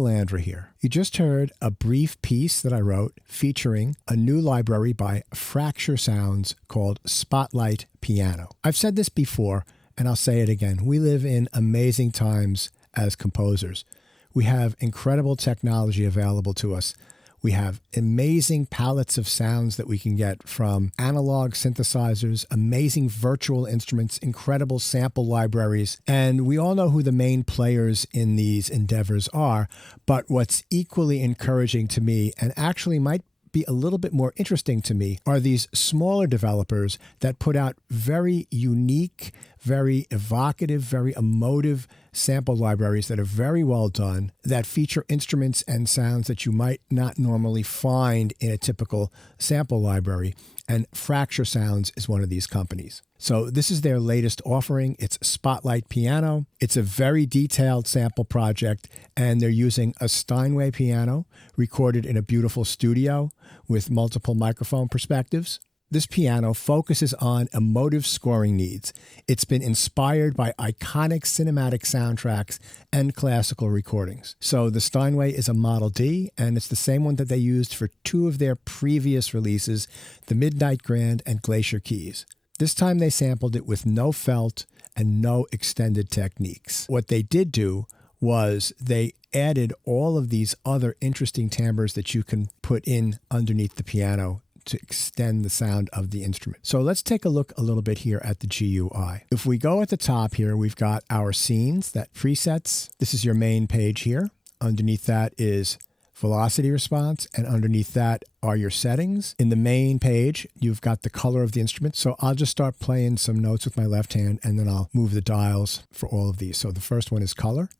Calandra here. You just heard a brief piece that I wrote featuring a new library by Fracture Sounds called Spotlight Piano. I've said this before, and I'll say it again. We live in amazing times as composers. We have incredible technology available to us. We have amazing palettes of sounds that we can get from analog synthesizers, amazing virtual instruments, incredible sample libraries. And we all know who the main players in these endeavors are. But what's equally encouraging to me, and actually might be a little bit more interesting to me, are these smaller developers that put out very unique, very evocative, very emotive sample libraries that are very well done, that feature instruments and sounds that you might not normally find in a typical sample library. And Fracture Sounds is one of these companies. So this is their latest offering. It's Spotlight Piano. It's a very detailed sample project, and they're using a Steinway piano recorded in a beautiful studio with multiple microphone perspectives. This piano focuses on emotive scoring needs. It's been inspired by iconic cinematic soundtracks and classical recordings. So the Steinway is a Model D, and it's the same one that they used for two of their previous releases, the Midnight Grand and Glacier Keys. This time they sampled it with no felt and no extended techniques. What they did do was they added all of these other interesting timbres that you can put in underneath the piano to extend the sound of the instrument. So let's take a look a little bit here at the GUI. If we go at the top here, we've got our scenes, that presets. This is your main page here. Underneath that is velocity response, and underneath that are your settings. In the main page, you've got the color of the instrument. So I'll just start playing some notes with my left hand, and then I'll move the dials for all of these. So the first one is color.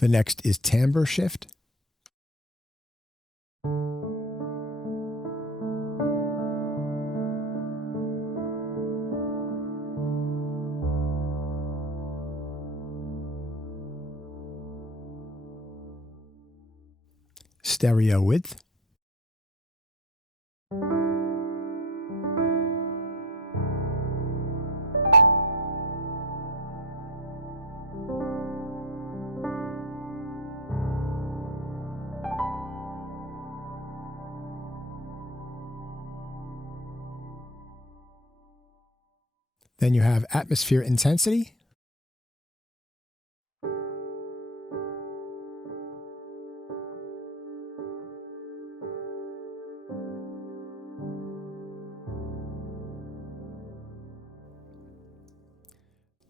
The next is timbre shift. Stereo width. Then you have atmosphere intensity.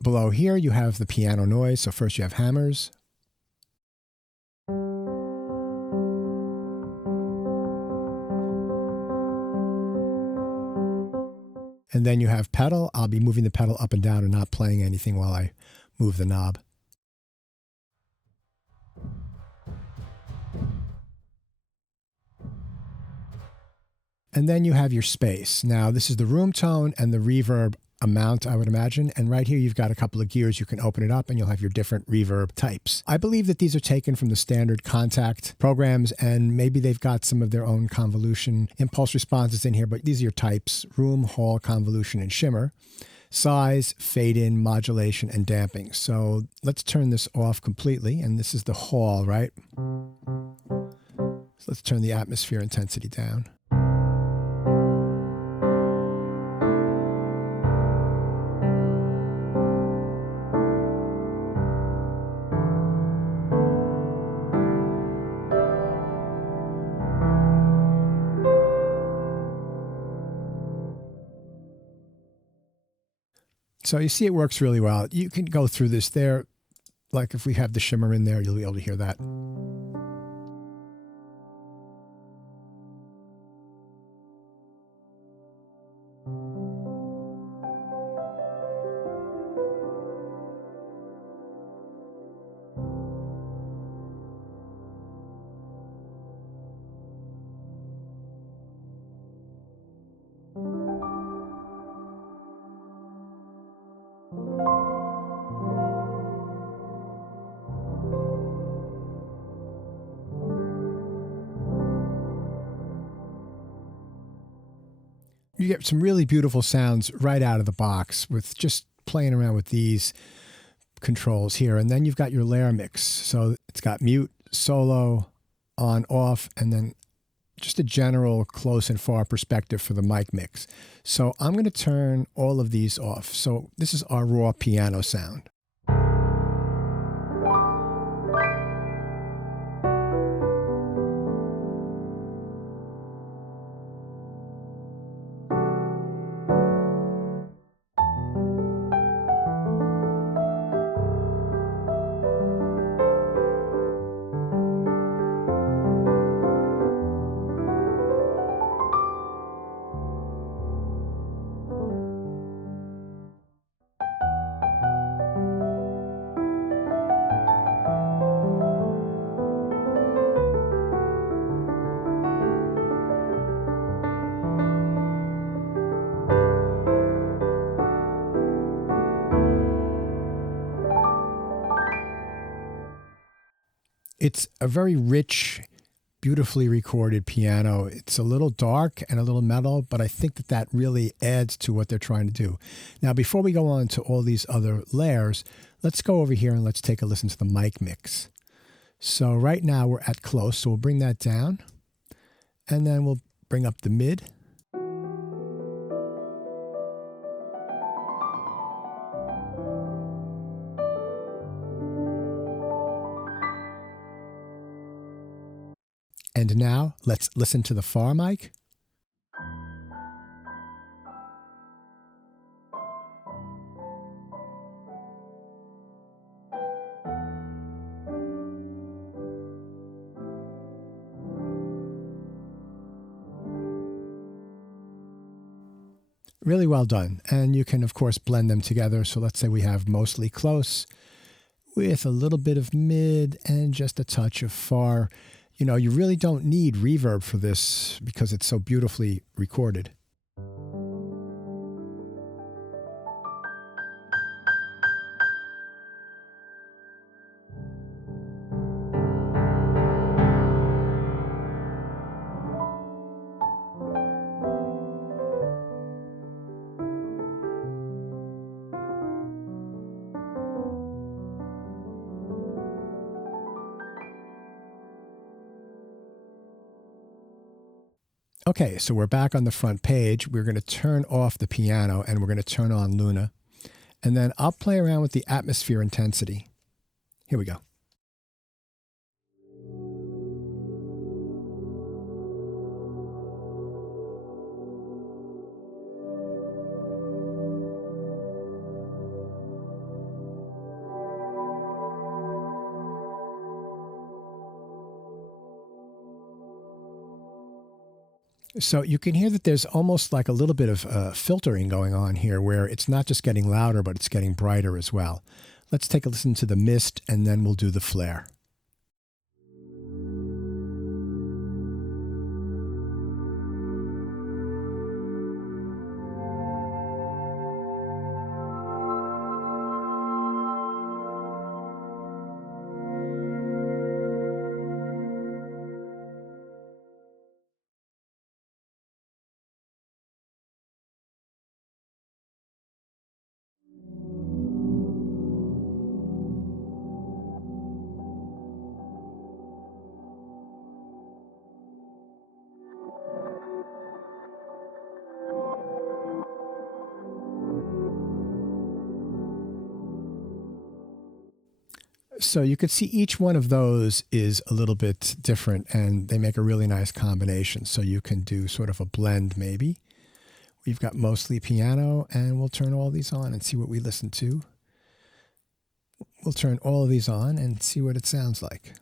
Below here, you have the piano noise. So first you have hammers. And then you have pedal. I'll be moving the pedal up and down and not playing anything while I move the knob. And then you have your space. Now, this is the room tone and the reverb amount, I would imagine. And right here, you've got a couple of gears. You can open it up and you'll have your different reverb types. I believe that these are taken from the standard Kontakt programs, and maybe they've got some of their own convolution impulse responses in here, but these are your types: room, hall, convolution, and shimmer. Size, fade in, modulation, and damping. So let's turn this off completely. And this is the hall, right? So let's turn the atmosphere intensity down. So you see it works really well. You can go through this there. Like if we have the shimmer in there, you'll be able to hear that. you get some really beautiful sounds right out of the box with just playing around with these controls here. And then you've got your layer mix. So it's got mute, solo, on, off, and then just a general close and far perspective for the mic mix. So I'm going to turn all of these off. So this is our raw piano sound. It's a very rich, beautifully recorded piano. It's a little dark and a little metal, but I think that that really adds to what they're trying to do. Now, before we go on to all these other layers, let's go over here and let's take a listen to the mic mix. So right now we're at close, so we'll bring that down, and then we'll bring up the mid. And now let's listen to the far mic. Really well done. And you can, of course, blend them together. So let's say we have mostly close with a little bit of mid and just a touch of far. You know, you really don't need reverb for this because it's so beautifully recorded. Okay, so we're back on the front page. We're going to turn off the piano and we're going to turn on Luna. And then I'll play around with the atmosphere intensity. Here we go. So you can hear that there's almost like a little bit of filtering going on here where it's not just getting louder, but it's getting brighter as well. Let's take a listen to the mist and then we'll do the flare. So you can see each one of those is a little bit different and they make a really nice combination. So you can do sort of a blend maybe. We've got mostly piano and we'll turn all these on and see what we listen to. We'll turn all of these on and see what it sounds like.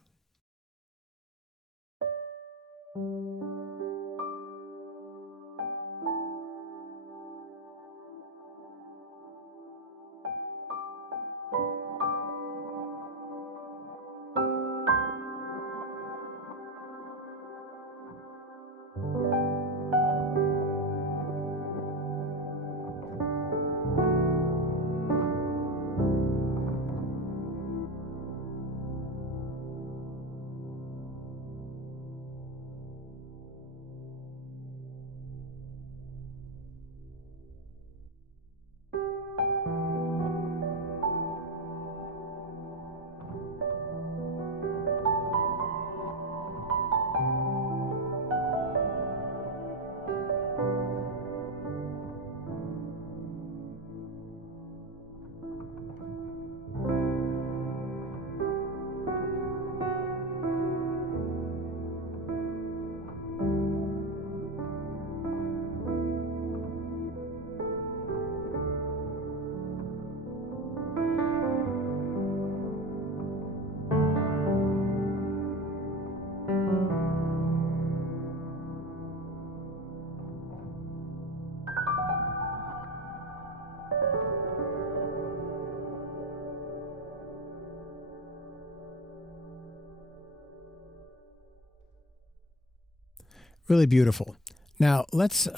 Really beautiful. Now let's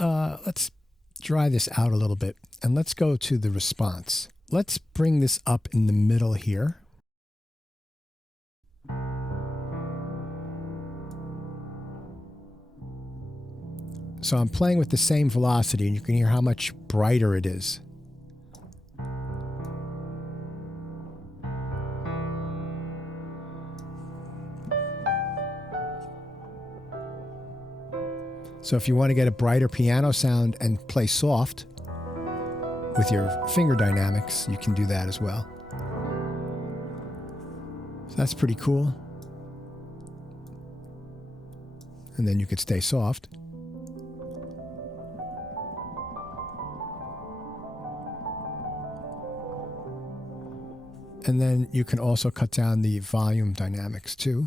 dry this out a little bit and let's go to the response. Let's bring this up in the middle here. So I'm playing with the same velocity and you can hear how much brighter it is. So if you want to get a brighter piano sound and play soft with your finger dynamics, you can do that as well. So that's pretty cool. And then you could stay soft. And then you can also cut down the volume dynamics too.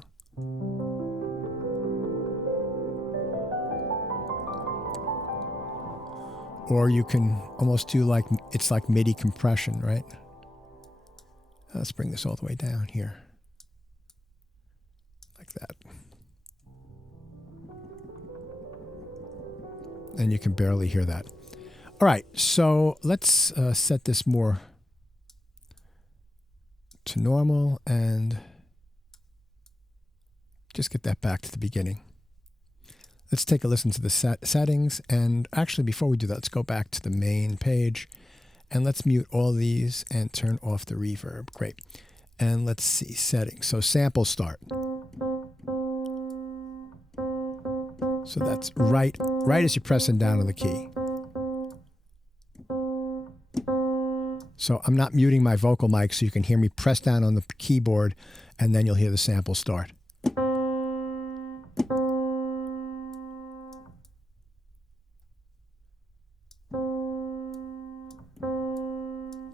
Or you can almost do like, it's like MIDI compression, right? Let's bring this all the way down here. Like that. And you can barely hear that. All right, so let's set this more to normal and just get that back to the beginning. Let's take a listen to the settings. And actually, before we do that, let's go back to the main page and let's mute all these and turn off the reverb. Great. And let's see settings. So sample start. So that's right as you're pressing down on the key. So I'm not muting my vocal mic so you can hear me press down on the keyboard and then you'll hear the sample start.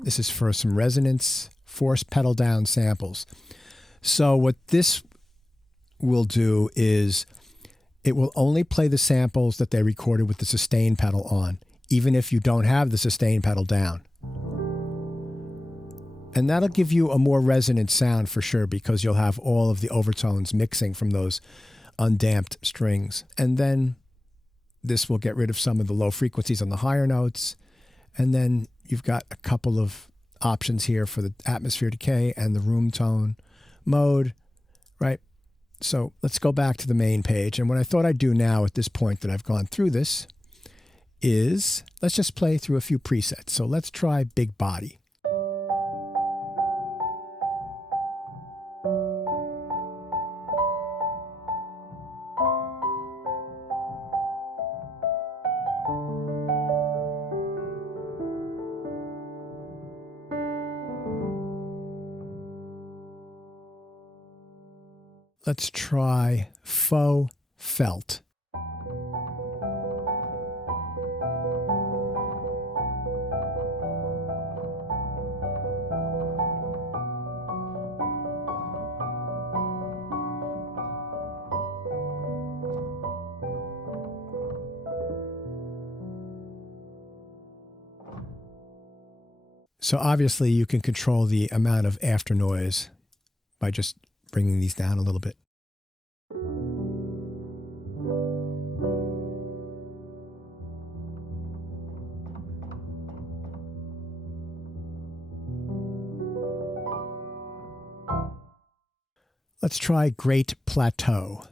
This is for some resonance, force pedal down samples. So what this will do is it will only play the samples that they recorded with the sustain pedal on, even if you don't have the sustain pedal down. And that'll give you a more resonant sound for sure because you'll have all of the overtones mixing from those undamped strings. And then this will get rid of some of the low frequencies on the higher notes. And then you've got a couple of options here for the atmosphere decay and the room tone mode, right? So let's go back to the main page. And what I thought I'd do now at this point that I've gone through this is let's just play through a few presets. So let's try Big Body. Let's try Faux Felt. So obviously you can control the amount of after noise by just bringing these down a little bit. Let's try Great Plateau.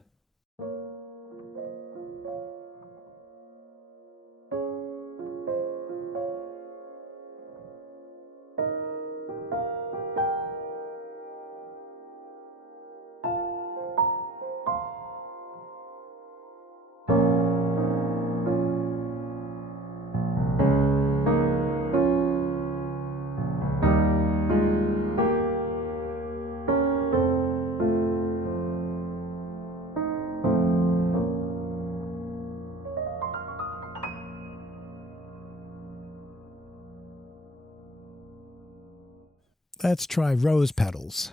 Let's try Rose Petals.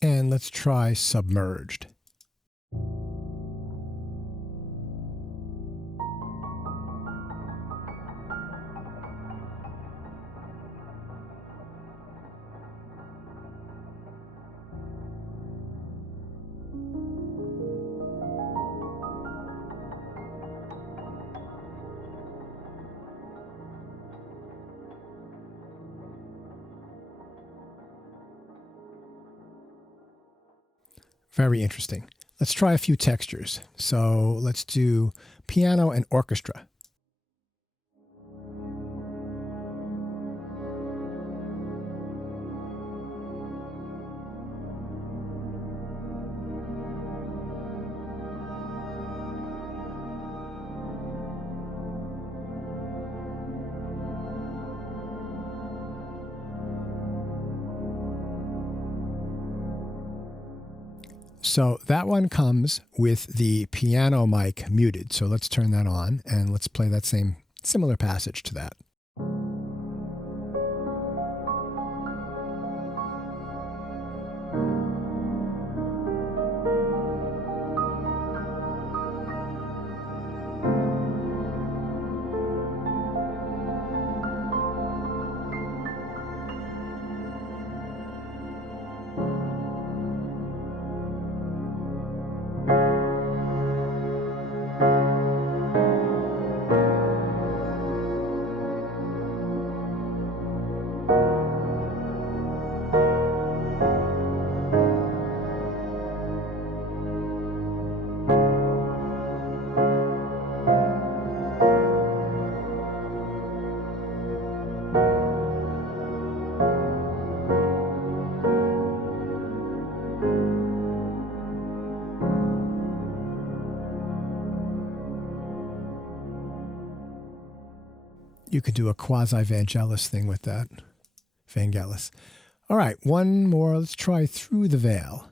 And let's try submerged. Very interesting. Let's try a few textures. So let's do piano and orchestra. So that one comes with the piano mic muted. So let's turn that on and let's play that same similar passage to that. You could do a quasi-Vangelis thing with that. Vangelis. All right, one more. Let's try Through the Veil.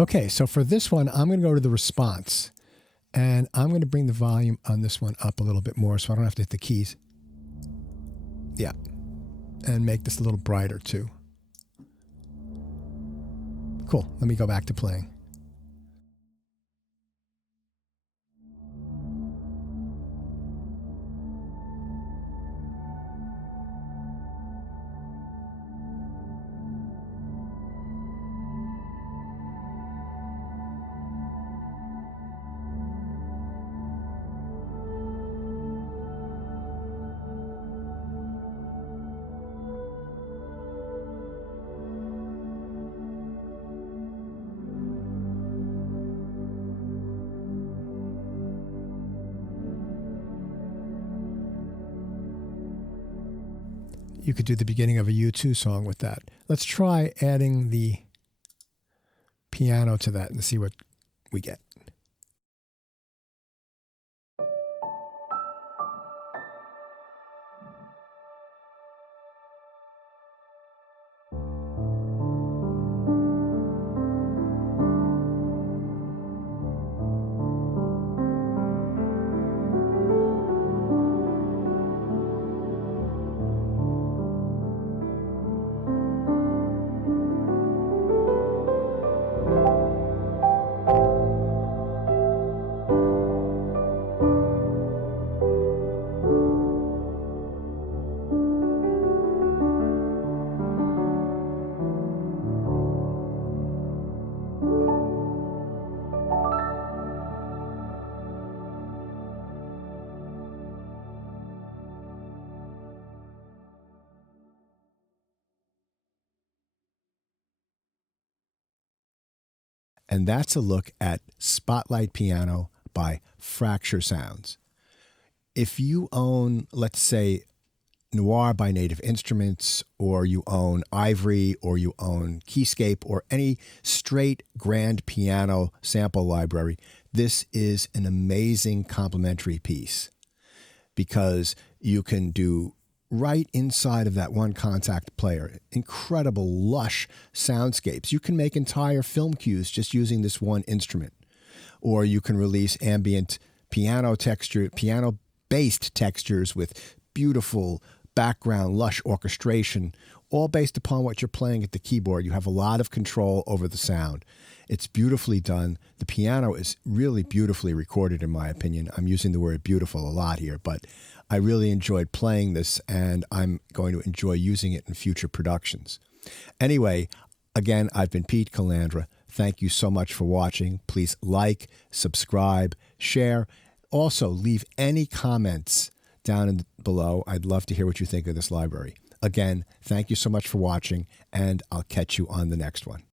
Okay, so for this one, I'm going to go to the response. And I'm going to bring the volume on this one up a little bit more so I don't have to hit the keys. Yeah. And make this a little brighter too. Cool. Let me go back to playing. You could do the beginning of a U2 song with that. Let's try adding the piano to that and see what we get. And that's a look at Spotlight Piano by Fracture Sounds. If you own, let's say, Noir by Native Instruments, or you own Ivory, or you own Keyscape, or any straight grand piano sample library, this is an amazing complementary piece because you can do right inside of that one Kontakt player incredible lush soundscapes. You can make entire film cues just using this one instrument, or you can release ambient piano-based textures with beautiful background, lush orchestration, all based upon what you're playing at the keyboard. You have a lot of control over the sound. It's beautifully done. The piano is really beautifully recorded, in my opinion. I'm using the word beautiful a lot here, but I really enjoyed playing this, and I'm going to enjoy using it in future productions. Anyway, again, I've been Pete Calandra. Thank you so much for watching. Please like, subscribe, share. Also, leave any comments down below. I'd love to hear what you think of this library. Again, thank you so much for watching, and I'll catch you on the next one.